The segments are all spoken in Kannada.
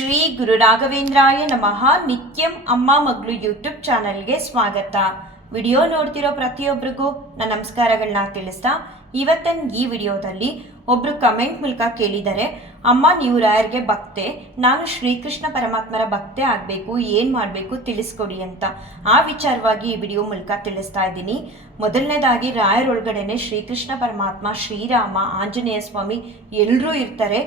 ಶ್ರೀ ಗುರು ರಾಘವೇಂದ್ರಾಯ ನಮಃ. ನಿತ್ಯಂ ಅಮ್ಮ ಮಗಳು ಯೂಟ್ಯೂಬ್ ಚಾನಲ್ಗೆ ಸ್ವಾಗತ. ವಿಡಿಯೋ ನೋಡ್ತಿರೋ ಪ್ರತಿಯೊಬ್ಬರಿಗೂ ನನ್ನ ನಮಸ್ಕಾರಗಳನ್ನ ತಿಳಿಸ್ತಾ, ಇವತ್ತಿನ ಈ ವಿಡಿಯೋದಲ್ಲಿ ಒಬ್ರು ಕಮೆಂಟ್ ಮೂಲಕ ಕೇಳಿದ್ದಾರೆ ಅಮ್ಮ, ನೀವು ರಾಯರ್ಗೆ ಭಕ್ತೆ, ನಾನು ಶ್ರೀಕೃಷ್ಣ ಪರಮಾತ್ಮರ ಭಕ್ತೆ ಆಗಬೇಕು, ಏನು ಮಾಡಬೇಕು ತಿಳಿಸ್ಕೊಡಿ ಅಂತ ಆ ವಿಚಾರವಾಗಿ ಈ ವಿಡಿಯೋ ಮೂಲಕ ತಿಳಿಸ್ತಾ ಇದ್ದೀನಿ. ಮೊದಲನೇದಾಗಿ, ರಾಯರೊಳಗಡೆನೆ ಶ್ರೀಕೃಷ್ಣ ಪರಮಾತ್ಮ, ಶ್ರೀರಾಮ, ಆಂಜನೇಯ ಸ್ವಾಮಿ ಎಲ್ಲರೂ ಇರ್ತಾರೆ.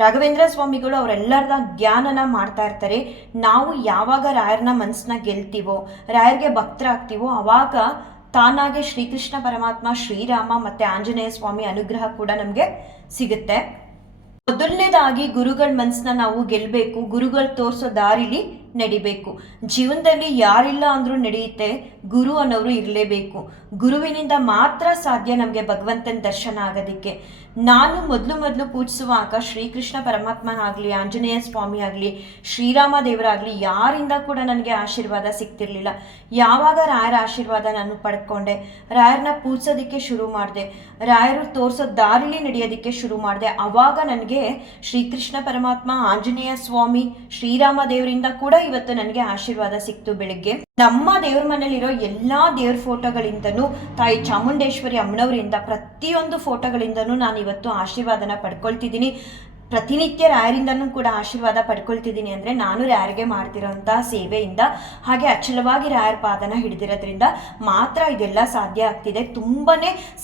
ರಾಘವೇಂದ್ರ ಸ್ವಾಮಿಗಳು ಅವರೆಲ್ಲರ ಜ್ಞಾನನ ಮಾಡ್ತಾ ಇರ್ತಾರೆ. ನಾವು ಯಾವಾಗ ರಾಯರ್ನ ಮನಸ್ಸನ್ನ ಗೆಲ್ತೀವೋ, ರಾಯರ್ಗೆ ಭಕ್ತರಾಗ್ತೀವೋ, ಅವಾಗ ತಾನಾಗೆ ಶ್ರೀಕೃಷ್ಣ ಪರಮಾತ್ಮ, ಶ್ರೀರಾಮ ಮತ್ತೆ ಆಂಜನೇಯ ಸ್ವಾಮಿ ಅನುಗ್ರಹ ಕೂಡ ನಮಗೆ ಸಿಗುತ್ತೆ. ಮೊದಲನೇದಾಗಿ ಗುರುಗಳ ಮನಸ್ಸನ್ನ ನಾವು ಗೆಲ್ಲಬೇಕು ಗುರುಗಳು ತೋರಿಸೋ ದಾರಿಲಿ ನಡಿಬೇಕು. ಜೀವನದಲ್ಲಿ ಯಾರಿಲ್ಲ ಅಂದರೂ ನಡೆಯುತ್ತೆ, ಗುರು ಅನ್ನೋರು ಇರಲೇಬೇಕು. ಗುರುವಿನಿಂದ ಮಾತ್ರ ಸಾಧ್ಯ ನಮಗೆ ಭಗವಂತನ ದರ್ಶನ ಆಗೋದಕ್ಕೆ. ನಾನು ಮೊದಲು ಮೊದಲು ಪೂಜಿಸುವಾಗ ಶ್ರೀಕೃಷ್ಣ ಪರಮಾತ್ಮನಾಗಲಿ ಆಂಜನೇಯ ಸ್ವಾಮಿ ಆಗಲಿ, ಶ್ರೀರಾಮ ದೇವರಾಗಲಿ, ಯಾರಿಂದ ಕೂಡ ನನಗೆ ಆಶೀರ್ವಾದ ಸಿಗ್ತಿರ್ಲಿಲ್ಲ. ಯಾವಾಗ ರಾಯರ ಆಶೀರ್ವಾದ ನಾನು ಪಡ್ಕೊಂಡೆ, ರಾಯರನ್ನ ಪೂಜಿಸೋದಕ್ಕೆ ಶುರು ಮಾಡಿದೆ. ರಾಯರು ತೋರಿಸೋ ದಾರಿಲಿ ನಡೆಯೋದಕ್ಕೆ ಶುರು ಮಾಡಿದೆ. ಆವಾಗ ನನಗೆ ಶ್ರೀಕೃಷ್ಣ ಪರಮಾತ್ಮ, ಆಂಜನೇಯ ಸ್ವಾಮಿ, ಶ್ರೀರಾಮ ದೇವರಿಂದ ಕೂಡ ಇವತ್ತು ನನಗೆ ಆಶೀರ್ವಾದ ಸಿಕ್ತು ಬೆಳಿಗ್ಗೆ. ನಮ್ಮ ದೇವ್ರ ಮನೇಲಿರೋ ಎಲ್ಲಾ ದೇವ್ರ ಫೋಟೋಗಳಿಂದನೂ, ತಾಯಿ ಚಾಮುಂಡೇಶ್ವರಿ ಅಮ್ಮನವರಿಂದ ಪ್ರತಿಯೊಂದು ಫೋಟೋಗಳಿಂದನೂ ನಾನು ಇವತ್ತು ಆಶೀರ್ವಾದನ ಪಡ್ಕೊಳ್ತಿದ್ದೀನಿ. ಪ್ರತಿನಿತ್ಯ ರಾಯರಿಂದನೂ ಕೂಡ ಆಶೀರ್ವಾದ ಪಡ್ಕೊಳ್ತಿದ್ದೀನಿ ಅಂದರೆ ನಾನು ರಾಯರಿಗೆ ಮಾಡ್ತಿರೋಂಥ ಸೇವೆಯಿಂದ, ಹಾಗೆ ಅಚಲವಾಗಿ ರಾಯರ ಪಾದನ ಹಿಡಿದಿರೋದ್ರಿಂದ ಮಾತ್ರ ಇದೆಲ್ಲ ಸಾಧ್ಯ ಆಗ್ತಿದೆ. ತುಂಬಾ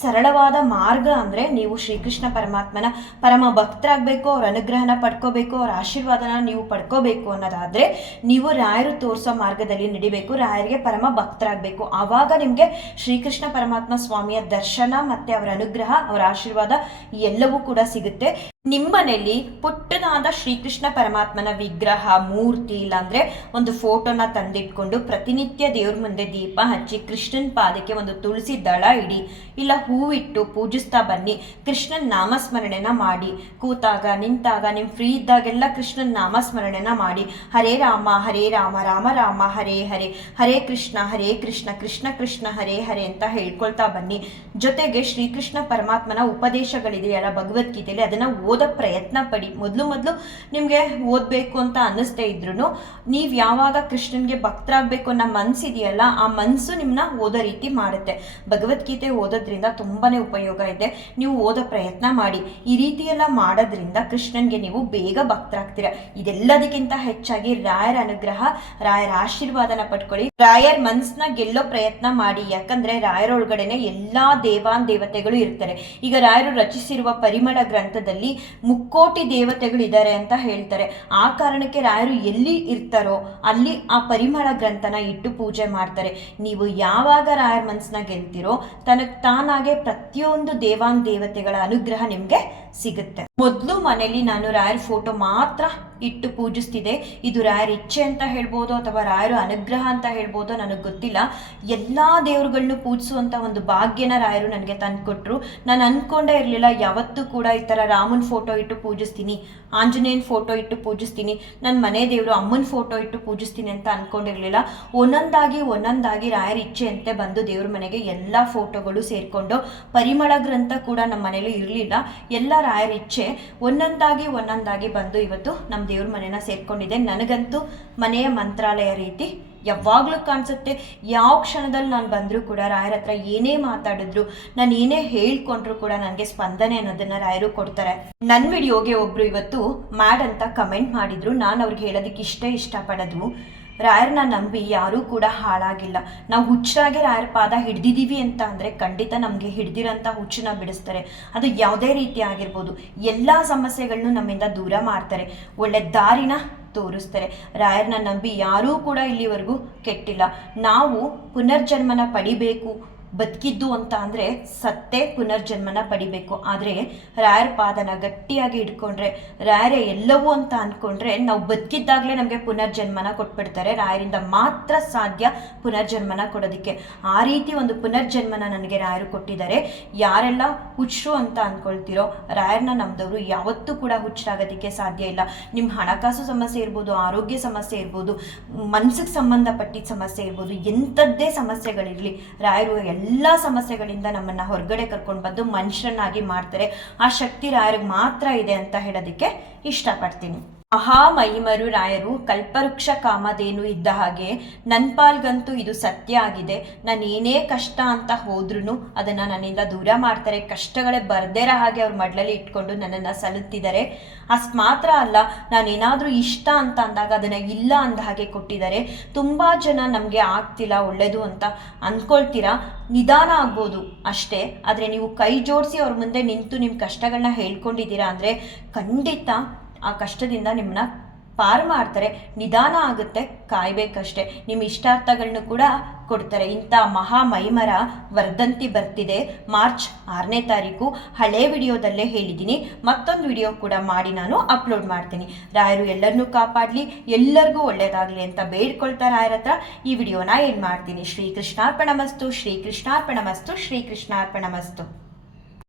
ಸರಳವಾದ ಮಾರ್ಗ ಅಂದರೆ ನೀವು ಶ್ರೀಕೃಷ್ಣ ಪರಮಾತ್ಮನ ಪರಮ ಭಕ್ತರಾಗಬೇಕು, ಅವ್ರ ಅನುಗ್ರಹನ ಪಡ್ಕೋಬೇಕು, ಅವ್ರ ಆಶೀರ್ವಾದನ ನೀವು ಪಡ್ಕೋಬೇಕು ಅನ್ನೋದಾದರೆ ನೀವು ರಾಯರು ತೋರಿಸೋ ಮಾರ್ಗದಲ್ಲಿ ನಡಿಬೇಕು, ರಾಯರಿಗೆ ಪರಮ ಭಕ್ತರಾಗಬೇಕು. ಆವಾಗ ನಿಮಗೆ ಶ್ರೀಕೃಷ್ಣ ಪರಮಾತ್ಮ ಸ್ವಾಮಿಯ ದರ್ಶನ ಮತ್ತು ಅವರ ಅನುಗ್ರಹ, ಅವರ ಆಶೀರ್ವಾದ ಎಲ್ಲವೂ ಕೂಡ ಸಿಗುತ್ತೆ. ನಿಮ್ಮನೇಲಿ ಪುಟ್ಟದಾದ ಶ್ರೀಕೃಷ್ಣ ಪರಮಾತ್ಮನ ವಿಗ್ರಹ, ಮೂರ್ತಿ ಇಲ್ಲಾಂದ್ರೆ ಒಂದು ಫೋಟೋನ ತಂದಿಟ್ಕೊಂಡು ಪ್ರತಿನಿತ್ಯ ದೇವ್ರ ಮುಂದೆ ದೀಪ ಹಚ್ಚಿ ಕೃಷ್ಣನ್ ಪಾದಕ್ಕೆ ಒಂದು ತುಳಸಿ ದಳ ಇಡಿ, ಇಲ್ಲ ಹೂವಿಟ್ಟು ಪೂಜಿಸ್ತಾ ಬನ್ನಿ, ಕೃಷ್ಣನ್ ನಾಮಸ್ಮರಣೆನ ಮಾಡಿ, ಕೂತಾಗ, ನಿಂತಾಗ, ನಿಮ್ ಫ್ರೀ ಇದ್ದಾಗೆಲ್ಲ ಕೃಷ್ಣನ್ ನಾಮಸ್ಮರಣೆನ ಮಾಡಿ, ಹರೇ ರಾಮ ಹರೇ ರಾಮ ರಾಮ ರಾಮ, ಹರೇ ಹರೇ ಹರೇ ಕೃಷ್ಣ ಹರೇ ಕೃಷ್ಣ ಕೃಷ್ಣ ಕೃಷ್ಣ, ಹರೇ ಹರೇ ಅಂತ ಹೇಳ್ಕೊಳ್ತಾ ಬನ್ನಿ. ಜೊತೆಗೆ ಶ್ರೀಕೃಷ್ಣ ಪರಮಾತ್ಮನ ಉಪದೇಶಗಳಿದೆಯಲ್ಲ ಭಗವದ್ಗೀತೆಯಲ್ಲಿ ಅದನ್ನ ಓದೋ ಪ್ರಯತ್ನ ಪಡಿ. ಮೊದಲು ಮೊದಲು ನಿಮಗೆ ಓದಬೇಕು ಅಂತ ಅನ್ನಿಸ್ದೇ ಇದ್ರು ನೀವು ಯಾವಾಗ ಕೃಷ್ಣನ್ಗೆ ಭಕ್ತರಾಗಬೇಕು ಅನ್ನೋ ಮನಸ್ಸಿದೆಯಲ್ಲ ಆ ಮನಸ್ಸು ನಿಮ್ಮನ್ನ ಓದೋ ರೀತಿ ಮಾಡುತ್ತೆ. ಭಗವದ್ಗೀತೆ ಓದೋದ್ರಿಂದ ತುಂಬಾನೇ ಉಪಯೋಗ ಇದೆ. ನೀವು ಓದೋ ಪ್ರಯತ್ನ ಮಾಡಿ. ಈ ರೀತಿಯೆಲ್ಲ ಮಾಡೋದ್ರಿಂದ ಕೃಷ್ಣನ್ಗೆ ನೀವು ಬೇಗ ಭಕ್ತರಾಗ್ತೀರ. ಇದೆಲ್ಲದಕ್ಕಿಂತ ಹೆಚ್ಚಾಗಿ ರಾಯರ ಅನುಗ್ರಹ, ರಾಯರ ಆಶೀರ್ವಾದನ ಪಡ್ಕೊಳ್ಳಿ. ರಾಯರ್ ಮನ್ಸನ್ನ ಗೆಲ್ಲೋ ಪ್ರಯತ್ನ ಮಾಡಿ. ಯಾಕಂದ್ರೆ ರಾಯರೊಳಗಡೆನೆ ಎಲ್ಲಾ ದೇವಾನ್ ದೇವತೆಗಳು ಇರ್ತಾರೆ. ಈಗ ರಾಯರು ರಚಿಸಿರುವ ಪರಿಮಳ ಗ್ರಂಥದಲ್ಲಿ ಮುಕ್ಕೋಟಿ ದೇವತೆಗಳಿದ್ದಾರೆ ಅಂತ ಹೇಳ್ತಾರೆ. ಆ ಕಾರಣಕ್ಕೆ ರಾಯರು ಎಲ್ಲಿ ಇರ್ತಾರೋ ಅಲ್ಲಿ ಆ ಪರಿಮಳ ಗ್ರಂಥನ ಇಟ್ಟು ಪೂಜೆ ಮಾಡ್ತಾರೆ. ನೀವು ಯಾವಾಗ ರಾಯರ ಮನಸ್ಸನ್ನ ಗೆಲ್ತಿರೋ ತನಗೆ ತಾನಾಗೆ ಪ್ರತಿಯೊಂದು ದೇವಾನ್ ದೇವತೆಗಳ ಅನುಗ್ರಹ ನಿಮಗೆ ಸಿಗುತ್ತೆ. ಮೊದಲು ಮನೇಲಿ ನಾನು ರಾಯರ್ ಫೋಟೋ ಮಾತ್ರ ಇಟ್ಟು ಪೂಜಿಸ್ತಿದೆ. ಇದು ರಾಯರ ಇಚ್ಛೆ ಅಂತ ಹೇಳ್ಬೋದು ಅಥವಾ ರಾಯರ ಅನುಗ್ರಹ ಅಂತ ಹೇಳ್ಬೋದು ನನಗೆ ಗೊತ್ತಿಲ್ಲ. ಎಲ್ಲ ದೇವರುಗಳನ್ನು ಪೂಜಿಸುವಂಥ ಒಂದು ಭಾಗ್ಯನ ರಾಯರು ನನಗೆ ತಂದುಕೊಟ್ರು. ನಾನು ಅಂದ್ಕೊಂಡೇ ಇರಲಿಲ್ಲ, ಯಾವತ್ತೂ ಕೂಡ ಈ ಥರ ರಾಮನ ಫೋಟೋ ಇಟ್ಟು ಪೂಜಿಸ್ತೀನಿ, ಆಂಜನೇಯನ ಫೋಟೋ ಇಟ್ಟು ಪೂಜಿಸ್ತೀನಿ ನನ್ನ ಮನೆ ದೇವರು ಅಮ್ಮನ ಫೋಟೋ ಇಟ್ಟು ಪೂಜಿಸ್ತೀನಿ ಅಂತ ಅನ್ಕೊಂಡಿರಲಿಲ್ಲ ಒಂದೊಂದಾಗಿ ಒಂದೊಂದಾಗಿ ರಾಯರ ಇಚ್ಛೆಯಂತೆ ಬಂದು ದೇವ್ರ ಮನೆಗೆ ಎಲ್ಲ ಫೋಟೋಗಳು ಸೇರಿಕೊಂಡು, ಪರಿಮಳ ಗ್ರಂಥ ಕೂಡ ನಮ್ಮ ಮನೇಲಿ ಇರಲಿಲ್ಲ. ಎಲ್ಲ ರಾಯರ ಇಚ್ಛೆ ಒಂದೊಂದಾಗಿ ಒಂದೊಂದಾಗಿ ಬಂದು ಇವತ್ತು ನಮ್ಮ ದೇವ್ರ ಮನೆನ ಸೇರ್ಕೊಂಡಿದೆ ನನಗಂತೂ ಮನೆಯ ಮಂತ್ರಾಲಯ ರೀತಿ ಯಾವಾಗಲೂ ಕಾಣಿಸುತ್ತೆ. ಯಾವ ಕ್ಷಣದಲ್ಲಿ ನಾನು ಬಂದರೂ ಕೂಡ ರಾಯರ ಹತ್ರ ಏನೇ ಮಾತಾಡಿದ್ರು, ನಾನು ಏನೇ ಹೇಳ್ಕೊಂಡ್ರು ಕೂಡ ನನಗೆ ಸ್ಪಂದನೆ ಅನ್ನೋದನ್ನ ರಾಯರು ಕೊಡ್ತಾರೆ. ನನ್ನ ವಿಡಿಯೋಗೆ ಒಬ್ರು ಇವತ್ತು ಮ್ಯಾಡ್ ಅಂತ ಕಮೆಂಟ್ ಮಾಡಿದ್ರು. ನಾನು ಅವ್ರಿಗೆ ಹೇಳೋದಕ್ಕೆ ಇಷ್ಟೇ ಇಷ್ಟಪಡೋದು. ರಾಯರ್ನ ನಂಬಿ ಯಾರೂ ಕೂಡ ಹಾಳಾಗಿಲ್ಲ. ನಾವು ಹುಚ್ಚಾಗೆ ರಾಯರ ಪಾದ ಹಿಡ್ದಿದ್ದೀವಿ ಅಂತ ಅಂದರೆ ಖಂಡಿತ ನಮಗೆ ಹಿಡ್ದಿರೋಂಥ ಹುಚ್ಚನ್ನ ಬಿಡಿಸ್ತಾರೆ. ಅದು ಯಾವುದೇ ರೀತಿ ಆಗಿರ್ಬೋದು. ಎಲ್ಲ ಸಮಸ್ಯೆಗಳನ್ನು ನಮ್ಮಿಂದ ದೂರ ಮಾಡ್ತಾರೆ. ಒಳ್ಳೆ ದಾರಿನ ತೋರಿಸ್ತಾರೆ. ರಾಯರ್ನ ನಂಬಿ ಯಾರೂ ಕೂಡ ಇಲ್ಲಿವರೆಗೂ ಕೆಟ್ಟಿಲ್ಲ. ನಾವು ಪುನರ್ಜನ್ಮನ ಪಡಿಬೇಕು. ಬದುಕಿದ್ದು ಅಂತ ಅಂದರೆ ಸತ್ತೇ ಪುನರ್ಜನ್ಮನ ಪಡಿಬೇಕು. ಆದರೆ ರಾಯರ ಪಾದನ ಗಟ್ಟಿಯಾಗಿ ಇಟ್ಕೊಂಡ್ರೆ ರಾಯರೇ ಎಲ್ಲವೂ ಅಂತ ಅಂದ್ಕೊಂಡ್ರೆ ನಾವು ಬದುಕಿದ್ದಾಗಲೇ ನಮಗೆ ಪುನರ್ಜನ್ಮನ ಕೊಟ್ಬಿಡ್ತಾರೆ. ರಾಯರಿಂದ ಮಾತ್ರ ಸಾಧ್ಯ ಪುನರ್ಜನ್ಮನ ಕೊಡೋದಕ್ಕೆ. ಆ ರೀತಿ ಒಂದು ಪುನರ್ಜನ್ಮನ ನನಗೆ ರಾಯರು ಕೊಟ್ಟಿದ್ದಾರೆ. ಯಾರೆಲ್ಲ ಹುಚ್ಚರು ಅಂತ ಅಂದ್ಕೊಳ್ತಿರೋ ರಾಯರ್ನ ನಮ್ಮದವರು ಯಾವತ್ತೂ ಕೂಡ ಹುಚ್ಚರಾಗೋದಕ್ಕೆ ಸಾಧ್ಯ ಇಲ್ಲ. ನಿಮ್ಮ ಹಣಕಾಸು ಸಮಸ್ಯೆ ಇರ್ಬೋದು, ಆರೋಗ್ಯ ಸಮಸ್ಯೆ ಇರ್ಬೋದು ಮನಸ್ಸಿಗೆ ಸಂಬಂಧಪಟ್ಟಿದ್ದ ಸಮಸ್ಯೆ ಇರ್ಬೋದು, ಎಂಥದ್ದೇ ಸಮಸ್ಯೆಗಳಿರಲಿ, ರಾಯರು ಎಲ್ಲ ಸಮಸ್ಯೆಗಳಿಂದ ನಮ್ಮನ್ನ ಹೊರಗಡೆ ಕರ್ಕೊಂಡು ಬಂದು ಮನುಷ್ಯರನ್ನಾಗಿ ಮಾಡ್ತಾರೆ. ಆ ಶಕ್ತಿ ರಾಯರಿಗೆ ಮಾತ್ರ ಇದೆ ಅಂತ ಹೇಳೋದಕ್ಕೆ ಇಷ್ಟಪಡ್ತೀನಿ. ಮಹಾಮಹಿಮರು ರಾಯರು ಕಲ್ಪವೃಕ್ಷ ಕಾಮಧೇನು ಇದ್ದ ಹಾಗೆ ನನ್ನ ಪಾಲ್ಗಂತೂ ಇದು ಸತ್ಯ ಆಗಿದೆ. ನಾನು ಏನೇ ಕಷ್ಟ ಅಂತ ಹೋದ್ರೂ ಅದನ್ನು ನನ್ನಿಂದ ದೂರ ಮಾಡ್ತಾರೆ. ಕಷ್ಟಗಳೇ ಬರ್ದೇರ ಹಾಗೆ ಅವ್ರ ಮಡ್ಲಲ್ಲಿ ಇಟ್ಕೊಂಡು ನನ್ನನ್ನು ಸಲುತ್ತಿದ್ದಾರೆ. ಅಷ್ಟು ಮಾತ್ರ ಅಲ್ಲ, ನಾನೇನಾದರೂ ಇಷ್ಟ ಅಂತ ಅಂದಾಗ ಅದನ್ನು ಇಲ್ಲ ಅಂದ ಹಾಗೆ ಕೊಟ್ಟಿದ್ದಾರೆ. ತುಂಬ ಜನ ನಮಗೆ ಆಗ್ತಿಲ್ಲ ಒಳ್ಳೆಯದು ಅಂತ ಅಂದ್ಕೊಳ್ತೀರಾ ನಿಧಾನ ಆಗ್ಬೋದು ಅಷ್ಟೇ. ಆದರೆ ನೀವು ಕೈ ಜೋಡಿಸಿ ಅವ್ರ ಮುಂದೆ ನಿಂತು ನಿಮ್ಮ ಕಷ್ಟಗಳನ್ನ ಹೇಳ್ಕೊಂಡಿದ್ದೀರಾ ಅಂದರೆ ಖಂಡಿತ ಆ ಕಷ್ಟದಿಂದ ನಿಮ್ಮನ್ನ ಪಾರು ಮಾಡ್ತಾರೆ. ನಿಧಾನ ಆಗುತ್ತೆ, ಕಾಯ್ಬೇಕಷ್ಟೆ. ನಿಮ್ಮ ಇಷ್ಟಾರ್ಥಗಳನ್ನು ಕೂಡ ಕೊಡ್ತಾರೆ. ಇಂಥ ಮಹಾ ಮೈಮರ ವರ್ಧಂತಿ ಬರ್ತಿದೆ. ಮಾರ್ಚ್ ಆರನೇ ತಾರೀಕು. ಹಳೆ ವಿಡಿಯೋದಲ್ಲೇ ಹೇಳಿದ್ದೀನಿ ಮತ್ತೊಂದು ವಿಡಿಯೋ ಕೂಡ ಮಾಡಿ ನಾನು ಅಪ್ಲೋಡ್ ಮಾಡ್ತೀನಿ. ರಾಯರು ಎಲ್ಲರನ್ನೂ ಕಾಪಾಡಲಿ. ಎಲ್ಲರಿಗೂ ಒಳ್ಳೇದಾಗಲಿ ಅಂತ ಬೇಡ್ಕೊಳ್ತಾ ರಾಯರ ಹತ್ರ ಈ ವಿಡಿಯೋನ ಏನು ಮಾಡ್ತೀನಿ? ಶ್ರೀ ಕೃಷ್ಣಾರ್ಪಣ ಮಸ್ತು ಶ್ರೀ ಕೃಷ್ಣಾರ್ಪಣ ಮಸ್ತು ಶ್ರೀ ಕೃಷ್ಣಾರ್ಪಣ ಮಸ್ತು